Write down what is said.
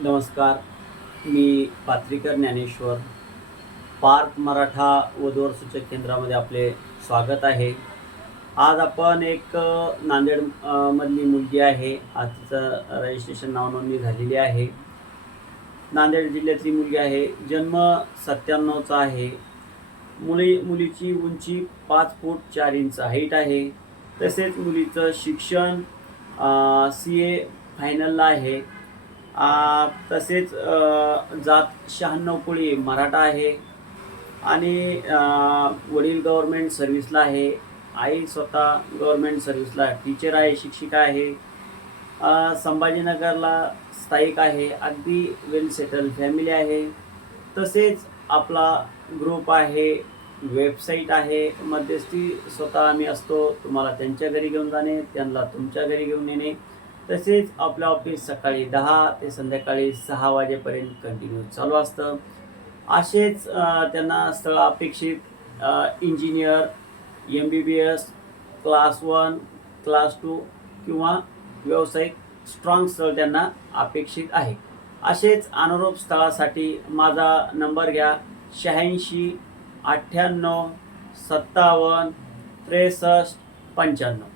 नमस्कार मी पात्रिकर ज्ञानेश्वर. पार्थ मराठा वधूवर सूचक केंद्रामध्ये आपले स्वागत आहे. आज आपण एक नांदेड मधली मुलगी आहे. आज तिचं रजिस्ट्रेशन नावनोंदणी झालेली आहे. नांदेड जिल्ह्यातली मुलगी आहे. जन्म सत्त्याण्णवचा आहे. मुली मुलीची उंची पाच फूट चार इंच हाईट आहे. तसेच मुलीचं शिक्षण सी ए फायनलला आहे. तसेच जात शहाण्णव कोळी मराठा आहे आणि वडील गव्हर्मेंट सर्व्हिसला आहे आई स्वतः गव्हर्मेंट सर्व्हिसला टीचर आहे शिक्षिका आहे संभाजीनगरला स्थायिक आहे अगदी वेल सेटल फॅमिली आहे. तसेच आपला ग्रुप आहे वेबसाईट आहे मध्यस्थी स्वतः आम्ही असतो तुम्हाला त्यांच्या घरी घेऊन जाणे त्यांना तुमच्या घरी घेऊन येणे तसेच आपलं ऑफिस सकाळी दहा ते संध्याकाळी सहा वाजेपर्यंत कंटिन्यू चालू असतं. असेच त्यांना स्थळ अपेक्षित engineer M B B S class one class two किंवा व्यावसायिक स्ट्रॉंग स्थळ त्यांना अपेक्षित आहे. असेच अनुरूप स्थळासाठी माझा नंबर घ्या शहाऐंशी अठ्ठ्याण्णव सत्तावन्न त्रेसष्ट पंच्याण्णव.